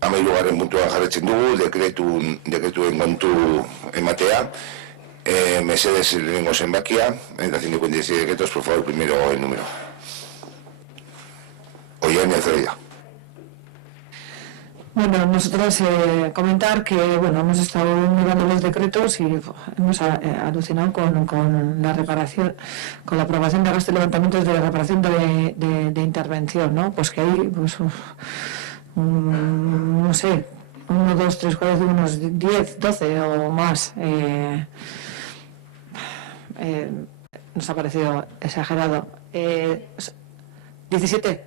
Amairugarren puntuan jarretzen dugu, dekretuen kontu ematea. Mesedes lehenengo zenbakia, eta 156 decretos, por favor, primero el número. Ollane Azoraya. Bueno, nosotros comentar que bueno, hemos estado mirando los decretos y hemos alucinado con la reparación, con la aprobación de gastos y levantamientos de reparación de intervención, ¿no? Pues que hay, pues, no sé, 1, 2, 3, 4, unos 10, 12 o más. Nos ha parecido exagerado. 17.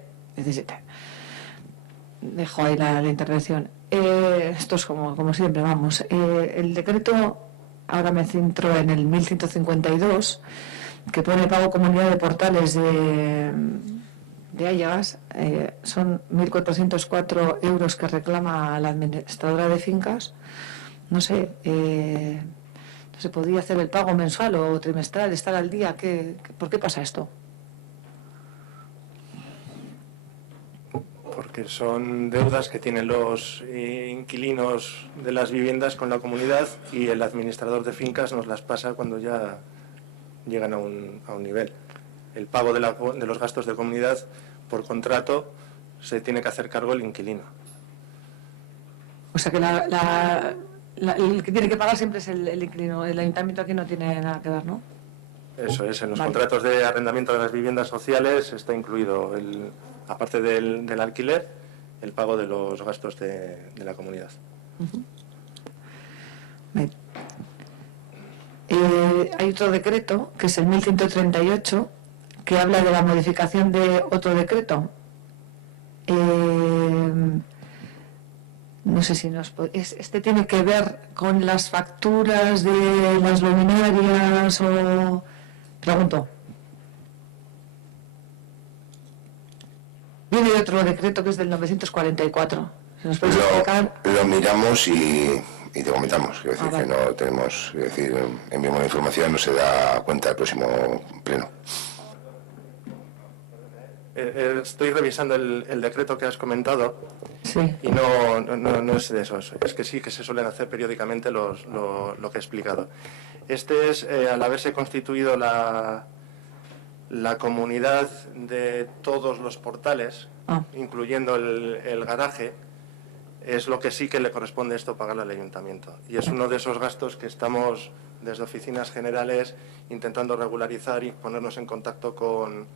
Dejo ahí la intervención. Esto es como siempre, vamos. El decreto, ahora me centro en el 1152, que pone pago comunidad de portales de Ayagas. Son 1.404 euros que reclama la administradora de fincas. No sé, ¿se podría hacer el pago mensual o trimestral, estar al día? ¿Por qué pasa esto? Porque son deudas que tienen los inquilinos de las viviendas con la comunidad y el administrador de fincas nos las pasa cuando ya llegan a un nivel. El pago de los gastos de comunidad por contrato se tiene que hacer cargo el inquilino. O sea que el que tiene que pagar siempre es el inquilino. El ayuntamiento aquí no tiene nada que ver, ¿no? Eso es, en los contratos de arrendamiento de las viviendas sociales está incluido, aparte del alquiler, el pago de los gastos de la comunidad. Hay otro decreto, que es el 1138, que habla de la modificación de otro decreto. No sé si este tiene que ver con las facturas de las luminarias o... Pregunto. Viene otro decreto que es del 944. ¿Se nos puede explicar? Lo miramos y te comentamos. Quiero decir que no tenemos, quiero decir, enviamos la información, no se da cuenta el próximo pleno. Estoy revisando el decreto que has comentado. Sí. Y no es de esos. Es que sí que se suelen hacer periódicamente lo que he explicado. Este es, al haberse constituido la comunidad de todos los portales, incluyendo el garaje, es lo que sí que le corresponde esto pagarle al ayuntamiento. Y es uno de esos gastos que estamos desde oficinas generales intentando regularizar y ponernos en contacto con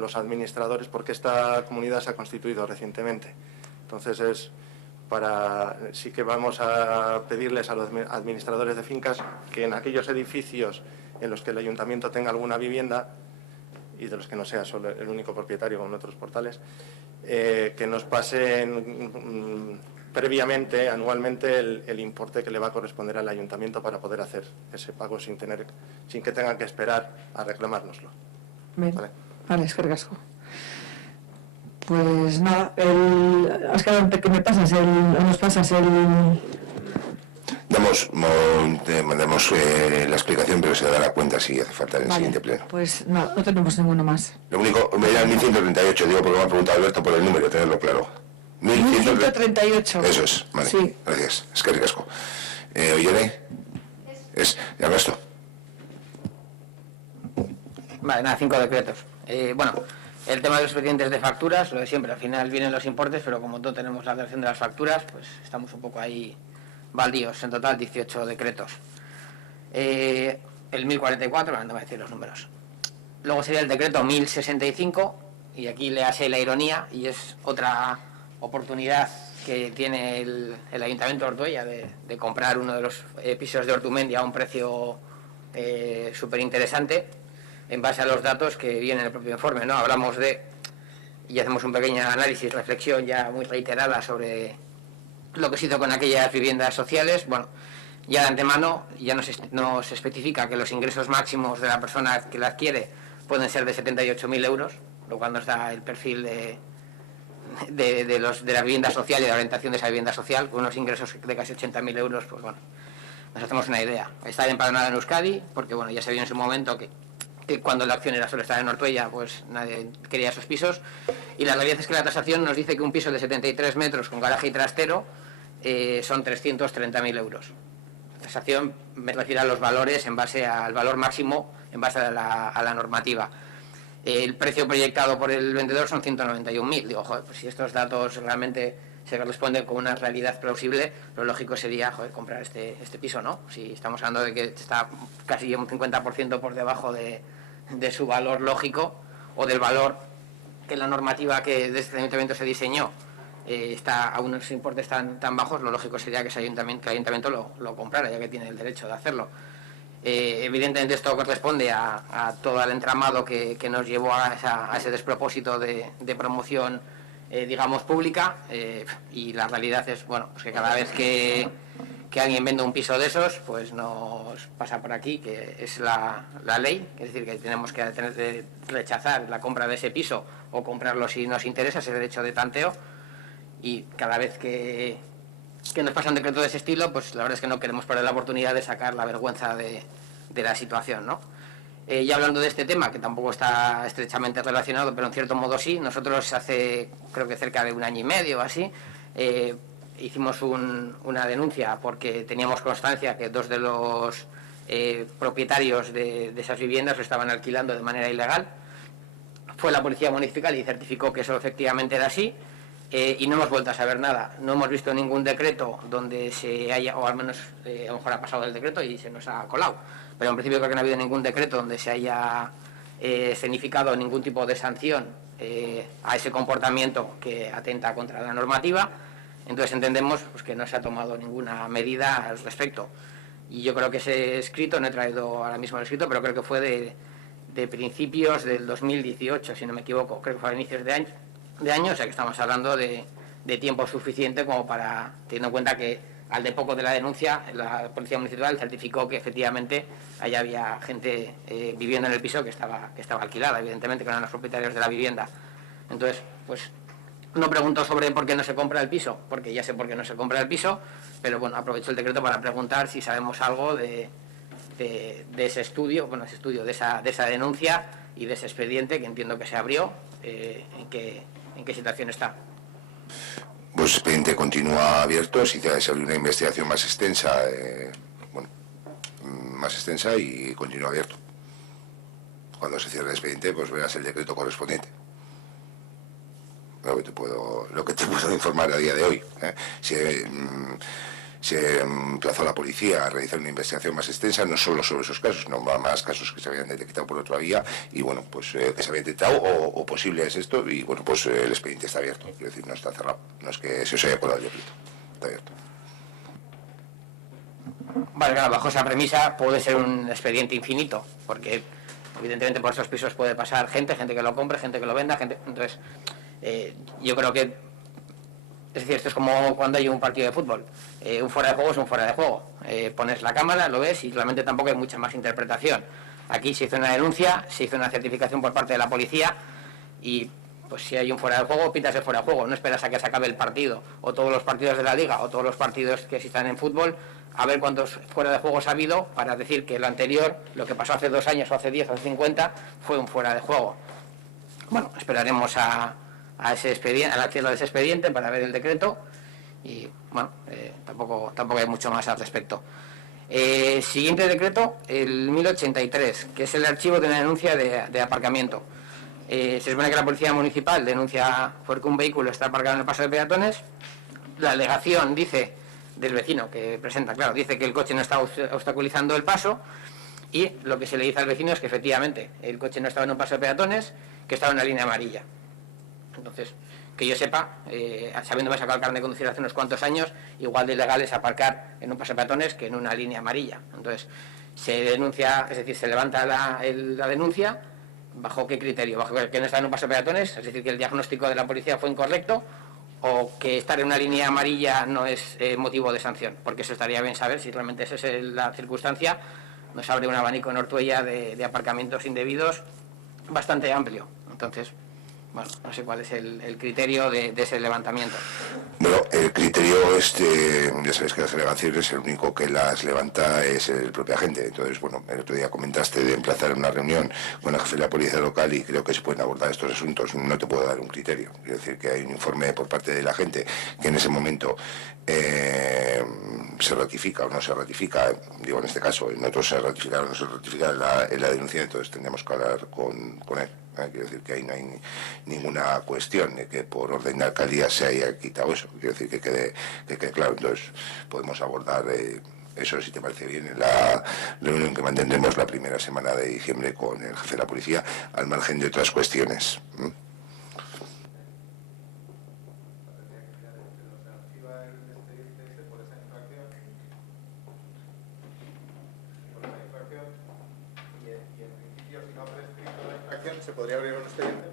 los administradores, porque esta comunidad se ha constituido recientemente. Entonces sí que vamos a pedirles a los administradores de fincas que en aquellos edificios en los que el ayuntamiento tenga alguna vivienda, y de los que no sea solo el único propietario como en otros portales, que nos pasen previamente, anualmente, el importe que le va a corresponder al ayuntamiento para poder hacer ese pago sin que tengan que esperar a reclamárnoslo. Bien. Vale, es que ricasco. Pues nada, has quedado en que nos pasas el... Mandamos la explicación, pero se dará cuenta si hace falta en el siguiente pleno. Pues no tenemos ninguno más. Lo único, me da el 1138, digo porque me ha preguntado Alberto por el número, tenerlo claro. 1138. Eso es, vale. Sí. Gracias, es que ricasco. Ollane, el resto. Vale, nada, 5 decretos. Bueno, el tema de los expedientes de facturas, lo de siempre, al final vienen los importes, pero como no tenemos la atención de las facturas, pues estamos un poco ahí baldíos. En total 18 decretos. El 1044, no voy a decir los números. Luego sería el decreto 1065, y aquí le hace la ironía, y es otra oportunidad que tiene el Ayuntamiento de Ortuella de comprar uno de los pisos de Ortumendi a un precio súper interesante, en base a los datos que vienen en el propio informe, ¿no? Hablamos y hacemos un pequeño análisis, reflexión ya muy reiterada sobre lo que se hizo con aquellas viviendas sociales. Bueno, ya de antemano ya nos especifica que los ingresos máximos de la persona que la adquiere pueden ser de 78.000 euros, lo cual nos da el perfil de la vivienda social y de la orientación de esa vivienda social, con unos ingresos de casi 80.000 euros, pues bueno, nos hacemos una idea. Está empadronada en Euskadi, porque bueno, ya se vio en su momento que cuando la acción era solo estar en Ortuella, pues nadie quería esos pisos, Y la realidad es que la tasación nos dice que un piso de 73 metros con garaje y trastero son 330.000 euros. La tasación me refiero a los valores en base al valor máximo, en base a la normativa. El precio proyectado por el vendedor son 191.000. Digo, joder, pues si estos datos realmente se corresponden con una realidad plausible, lo lógico sería, joder, comprar este piso, ¿no? Si estamos hablando de que está casi un 50% por debajo de su valor lógico o del valor que la normativa que de este ayuntamiento se diseñó está a unos importes tan bajos, lo lógico sería que el ayuntamiento lo comprara, ya que tiene el derecho de hacerlo. Evidentemente esto corresponde a todo el entramado que nos llevó a ese despropósito de promoción, digamos, pública, y la realidad es, bueno, pues que cada vez que alguien vende un piso de esos, pues nos pasa por aquí, que es la ley, es decir, que tenemos que rechazar la compra de ese piso o comprarlo si nos interesa, ese derecho de tanteo, y cada vez que nos pasa un decreto de ese estilo, pues la verdad es que no queremos perder la oportunidad de sacar la vergüenza de la situación, ¿no? Ya hablando de este tema, que tampoco está estrechamente relacionado, pero en cierto modo sí, nosotros hace, creo que cerca de un año y medio o así, hicimos una denuncia porque teníamos constancia que dos de los propietarios de esas viviendas lo estaban alquilando de manera ilegal. Fue la policía municipal y certificó que eso efectivamente era así. Y no hemos vuelto a saber nada. No hemos visto ningún decreto donde se haya, o al menos a lo mejor ha pasado el decreto y se nos ha colado, pero en principio creo que no ha habido ningún decreto donde se haya escenificado ningún tipo de sanción a ese comportamiento que atenta contra la normativa. Entonces entendemos pues, que no se ha tomado ninguna medida al respecto. Y yo creo que ese escrito, no he traído ahora mismo el escrito, pero creo que fue de principios del 2018, si no me equivoco, creo que fue a inicios de año, o sea que estamos hablando de tiempo suficiente como para, teniendo en cuenta que al de poco de la denuncia, la policía municipal certificó que efectivamente ahí había gente viviendo en el piso que estaba alquilada, evidentemente que eran los propietarios de la vivienda. Entonces, pues no pregunto sobre por qué no se compra el piso, porque ya sé por qué no se compra el piso, pero bueno, aprovecho el decreto para preguntar si sabemos algo de ese estudio, de esa denuncia y de ese expediente que entiendo que se abrió, ¿en qué situación está? Pues el expediente continúa abierto, si se abre una investigación más extensa, y continúa abierto. Cuando se cierre el expediente, pues verás el decreto correspondiente. Lo que te puedo informar a día de hoy. Se emplazó a la policía a realizar una investigación más extensa, no solo sobre esos casos, sino más casos que se habían detectado por otra vía, y bueno, pues que se habían detectado o posible es esto, y bueno, pues el expediente está abierto, quiero decir, no está cerrado, no es que se os haya colado el decreto, está abierto. Vale, claro, bajo esa premisa puede ser un expediente infinito, porque evidentemente por esos pisos puede pasar gente que lo compre, gente que lo venda, entonces yo creo que, es decir, esto es como cuando hay un partido de fútbol, un fuera de juego es un fuera de juego, pones la cámara, lo ves y realmente tampoco hay mucha más interpretación. Aquí se hizo una denuncia, se hizo una certificación por parte de la policía y pues si hay un fuera de juego, pitas el fuera de juego, no esperas a que se acabe el partido o todos los partidos de la liga o todos los partidos que existan en fútbol a ver cuántos fuera de juegos ha habido para decir que lo anterior, lo que pasó hace 2 años o hace 10 o hace 50 fue un fuera de juego. Bueno, esperaremos a ese expediente, al cierre de ese expediente para ver el decreto y bueno, tampoco hay mucho más al respecto. Siguiente decreto, el 1083, que es el archivo de una denuncia de aparcamiento. Se supone que la policía municipal denuncia porque un vehículo está aparcado en el paso de peatones. La alegación dice del vecino que presenta, claro, dice que el coche no está obstaculizando el paso y lo que se le dice al vecino es que efectivamente el coche no estaba en un paso de peatones, que estaba en una línea amarilla. Entonces, que yo sepa, sabiéndome sacado el carnet de conducir hace unos cuantos años, igual de ilegal es aparcar en un paso de peatones que en una línea amarilla. Entonces, se denuncia, es decir, se levanta la denuncia, ¿bajo qué criterio? ¿Bajo que no está en un paso de peatones? Es decir, que el diagnóstico de la policía fue incorrecto, o que estar en una línea amarilla no es motivo de sanción, porque eso estaría bien saber si realmente esa es la circunstancia. Nos abre un abanico en Ortuella de aparcamientos indebidos bastante amplio. Entonces, bueno, no sé cuál es el criterio de ese levantamiento. Bueno, el criterio ya sabéis que las delegaciones, el único que las levanta es el propio agente. Entonces, bueno, el otro día comentaste de emplazar una reunión con el jefe de la policía local y creo que se pueden abordar estos asuntos. No te puedo dar un criterio. Quiero decir que hay un informe por parte de la gente que en ese momento se ratifica o no se ratifica. Digo, en este caso, en otros se ratifica o no se ratifica en la denuncia, entonces tendremos que hablar con él. Quiero decir que ahí no hay ninguna cuestión de que por orden de alcaldía se haya quitado eso. Quiero decir que quede claro. Entonces podemos abordar eso, si te parece bien, en la reunión que mantendremos la primera semana de diciembre con el jefe de la policía, al margen de otras cuestiones. ¿Se podría abrir un expediente?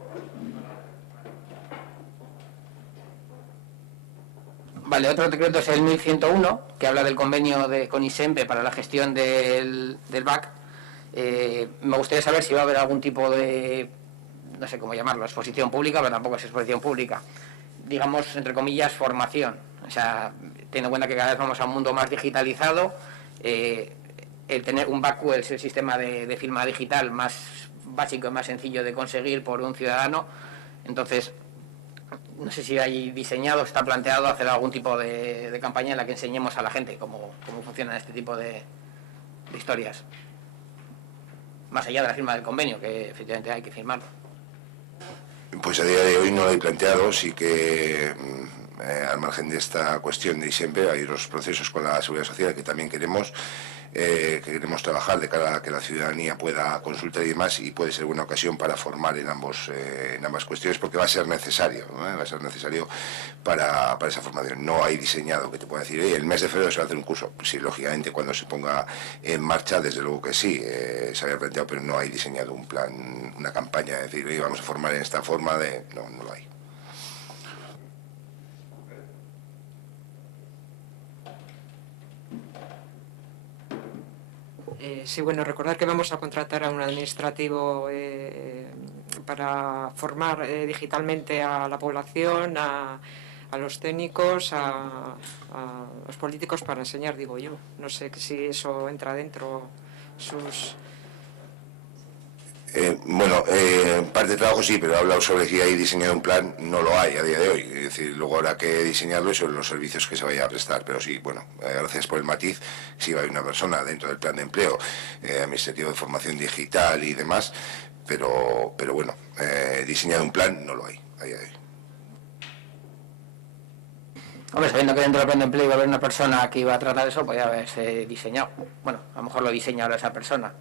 Vale, otro decreto es el 1101, que habla del convenio con ISEMPE para la gestión del BAC. Me gustaría saber si va a haber algún tipo de, no sé cómo llamarlo, exposición pública, pero tampoco es exposición pública. Digamos, entre comillas, formación. O sea, teniendo en cuenta que cada vez vamos a un mundo más digitalizado, el tener un BAC es el sistema de firma digital más básico y más sencillo de conseguir por un ciudadano. Entonces, no sé si hay diseñado, está planteado hacer algún tipo de campaña en la que enseñemos a la gente cómo funcionan este tipo de historias. Más allá de la firma del convenio, que efectivamente hay que firmarlo. Pues a día de hoy no lo he planteado, sí que al margen de esta cuestión de siempre hay los procesos con la Seguridad Social que también queremos trabajar de cara a que la ciudadanía pueda consultar y demás, y puede ser una ocasión para formar en ambas cuestiones, porque va a ser necesario, ¿no? Va a ser necesario para esa formación. No hay diseñado que te pueda decir, el mes de febrero se va a hacer un curso. Pues sí, lógicamente cuando se ponga en marcha, desde luego que sí, se había planteado, pero no hay diseñado un plan, una campaña de decir, vamos a formar en esta forma no lo hay. Sí, bueno, recordar que vamos a contratar a un administrativo para formar digitalmente a la población, a los técnicos, a los políticos para enseñar, digo yo. No sé si eso entra dentro sus... Parte de trabajo sí, pero he hablado sobre si hay diseñado un plan, no lo hay a día de hoy. Es decir, luego habrá que diseñarlo y sobre los servicios que se vaya a prestar. Pero sí, gracias por el matiz, sí va a haber una persona dentro del plan de empleo, administrativo de formación digital y demás, pero diseñado un plan no lo hay a día de hoy. Hombre, sabiendo que dentro del plan de empleo iba a haber una persona que iba a tratar eso, podría haberse diseñado. Bueno, a lo mejor lo diseña ahora esa persona.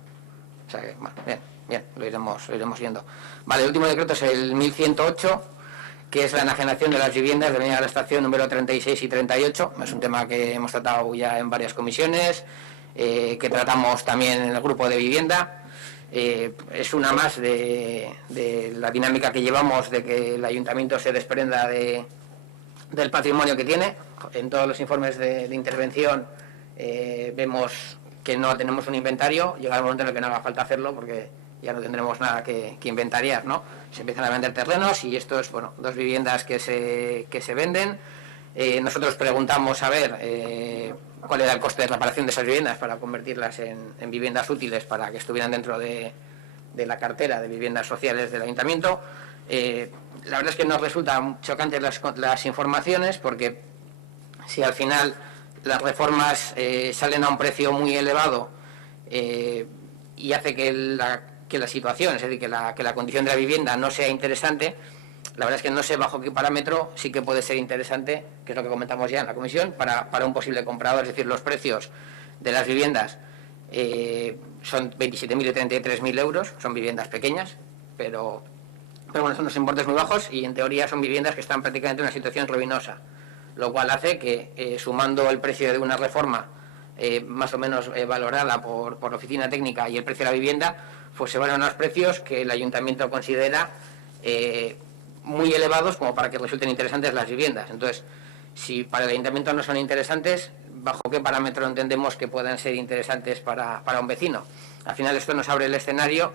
O sea que, bueno, bien, lo iremos viendo. Vale, el último decreto es el 1108, que es la enajenación de las viviendas de Avenida de la Estación número 36 y 38. Es un tema que hemos tratado ya en varias comisiones, que tratamos también en el grupo de vivienda. Es una más de la dinámica que llevamos de que el ayuntamiento se desprenda del patrimonio que tiene. En todos los informes de intervención vemos que no tenemos un inventario. Llegará el momento en el que no haga falta hacerlo porque ya no tendremos nada que inventariar, ¿no? Se empiezan a vender terrenos y esto es, dos viviendas que se venden. Nosotros preguntamos a ver cuál era el coste de reparación de esas viviendas para convertirlas en viviendas útiles para que estuvieran dentro de la cartera de viviendas sociales del ayuntamiento. La verdad es que nos resultan chocantes las informaciones, porque si al final las reformas salen a un precio muy elevado y hace que la situación, es decir, que la condición de la vivienda no sea interesante, la verdad es que no sé bajo qué parámetro sí que puede ser interesante, que es lo que comentamos ya en la comisión, para un posible comprador. Es decir, los precios de las viviendas son 27.000 y 33.000 euros, son viviendas pequeñas, pero bueno, son unos importes muy bajos y en teoría son viviendas que están prácticamente en una situación ruinosa, lo cual hace que sumando el precio de una reforma más o menos valorada por la oficina técnica y el precio de la vivienda, pues se van a unos precios que el ayuntamiento considera muy elevados como para que resulten interesantes las viviendas. Entonces, si para el ayuntamiento no son interesantes, ¿bajo qué parámetro entendemos que puedan ser interesantes para un vecino? Al final esto nos abre el escenario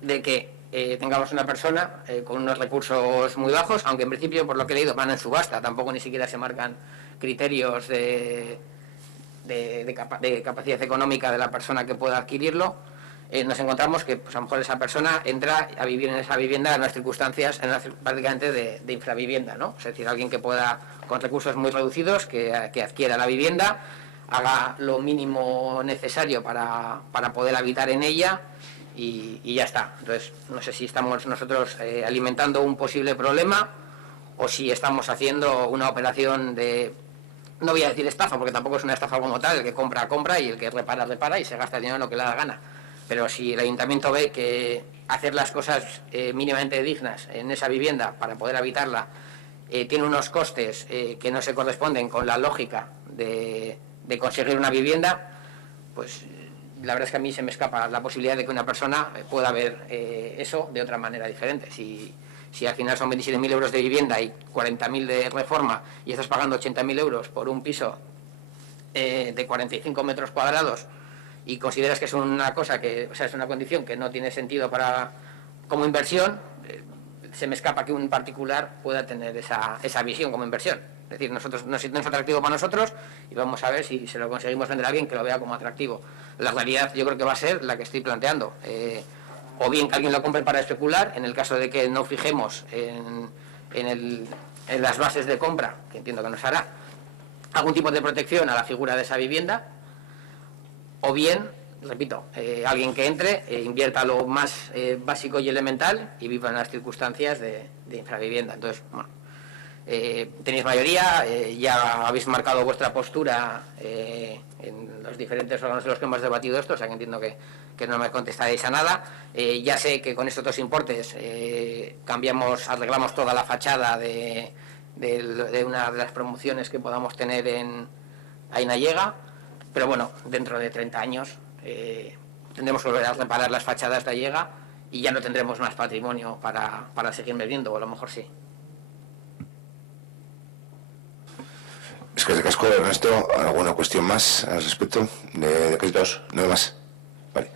de que tengamos una persona con unos recursos muy bajos, aunque en principio, por lo que he leído, van en subasta, tampoco ni siquiera se marcan criterios de capacidad económica de la persona que pueda adquirirlo. Nos encontramos que pues, a lo mejor esa persona entra a vivir en esa vivienda en unas circunstancias prácticamente de infravivienda, ¿no? Es decir, alguien que pueda, con recursos muy reducidos, que adquiera la vivienda, haga lo mínimo necesario para poder habitar en ella y ya está. Entonces, no sé si estamos nosotros alimentando un posible problema o si estamos haciendo una operación de... No voy a decir estafa, porque tampoco es una estafa como tal, el que compra, compra y el que repara, repara y se gasta el dinero en lo que le da gana. Pero si el ayuntamiento ve que hacer las cosas mínimamente dignas en esa vivienda para poder habitarla tiene unos costes que no se corresponden con la lógica de conseguir una vivienda, pues la verdad es que a mí se me escapa la posibilidad de que una persona pueda ver eso de otra manera diferente. Si al final son 27.000 euros de vivienda y 40.000 de reforma y estás pagando 80.000 euros por un piso de 45 metros cuadrados y consideras que es una cosa que, o sea, es una condición que no tiene sentido como inversión, se me escapa que un particular pueda tener esa visión como inversión. Es decir, nosotros no es atractivo para nosotros y vamos a ver si se lo conseguimos vender a alguien que lo vea como atractivo. La realidad yo creo que va a ser la que estoy planteando. O bien que alguien lo compre para especular, en el caso de que no fijemos en las bases de compra, que entiendo que nos hará, algún tipo de protección a la figura de esa vivienda, o bien, repito, alguien que entre, invierta lo más básico y elemental y viva en las circunstancias de infravivienda. Entonces, bueno, tenéis mayoría, ya habéis marcado vuestra postura en los diferentes órganos de los que hemos debatido esto, o sea que entiendo que no me contestaréis a nada. Ya sé que con estos dos importes arreglamos toda la fachada de una de las promociones que podamos tener en Ainallega, pero bueno, dentro de 30 años tendremos que volver a reparar las fachadas de Allega y ya no tendremos más patrimonio para seguir vendiendo, o a lo mejor sí. Es que de casco, Ernesto, ¿alguna cuestión más al respecto de decretos? No hay más. Vale.